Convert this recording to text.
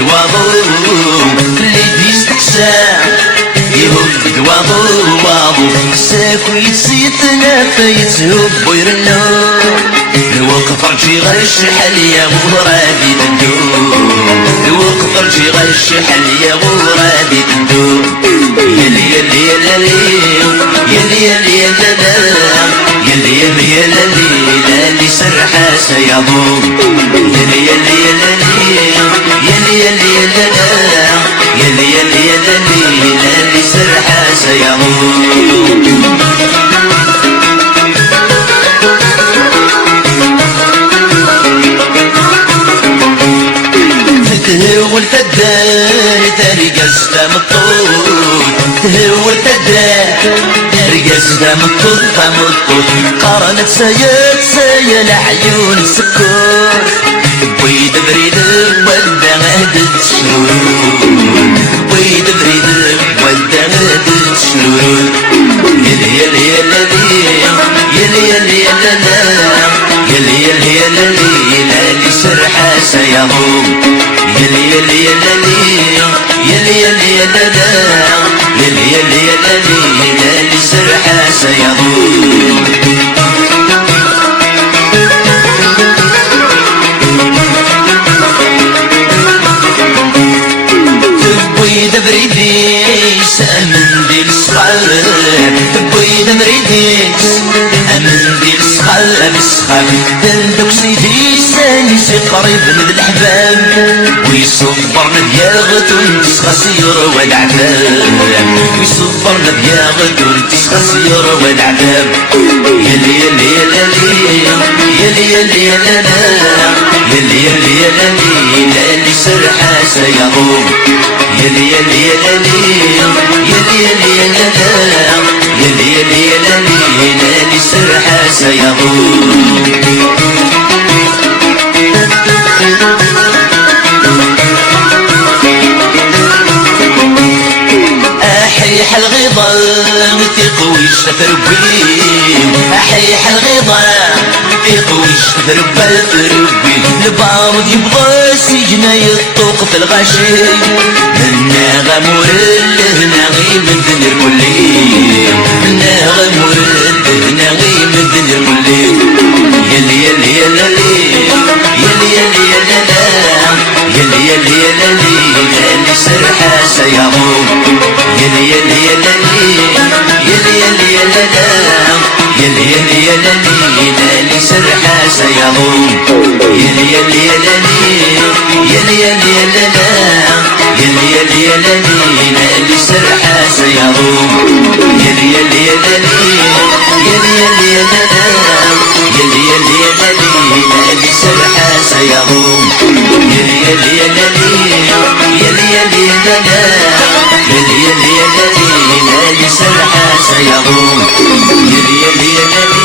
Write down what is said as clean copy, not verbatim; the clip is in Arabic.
واضو اللي بيستقسى يهد واضو ساكو يتسيطنا فيتهب ويرنو الوقت رجي غش حليا غرابي تدو الوقت رجي غش حليا غرابي تدو يلي يلي يلي يلي يلي يلي يلي يلي يلي سرحة سيضوم يلي يلي يلي يلي يلي يلي يلي يلي سرحة سيضوم تهول تدار ترقص دم الطول تهول تدار ترقص دم الطول قارنت سيل عيون سكور بيد بريد ودا غادت شنور بيد بريد ودا غادت شنور يلي يلي يلي يلي يلي يلي يلي يلي سرحة سيضوم يلي يلي يلي يلي يلي يلي يلي يلي سرحة سيضوم تبويد بريديس أمن دي الصغار تبويد بريديس أمن دي الصغار بالصغار دلدك سيدي سانيسي قريب من الأحباب ويصبرنا بياغد ونتس خسير والعذاب ويصبرنا بياغد ونتس خسير والعذاب يلي يلي يلي يلي يلي يلي يلي يلي سرحة سيضوم يلي يلي يلي يلي يلي يلي يلي سرحة سيضوم أحيح الغضا تقويش تربي أحيح الغضا تقويش تربي البعض يبغى سجنا يطوق في الغشي منا غمور لهنا غيم الدنيا كلي منا غمور لهنا غيم الدنيا كلي يلي يلي يلي يلي يلي يلي يلي يلي سرحة سيضوم يلي يلي يلي يلي يلي يلي يلي يلي سرحة سيضوم يلي يلي يلي يلي يلي يلي سرحة سيضوم يلي يلي يلي يلي يلي سرحة سيضوم يلي يلي يلي يلي سرحة سيضوم يلي يلي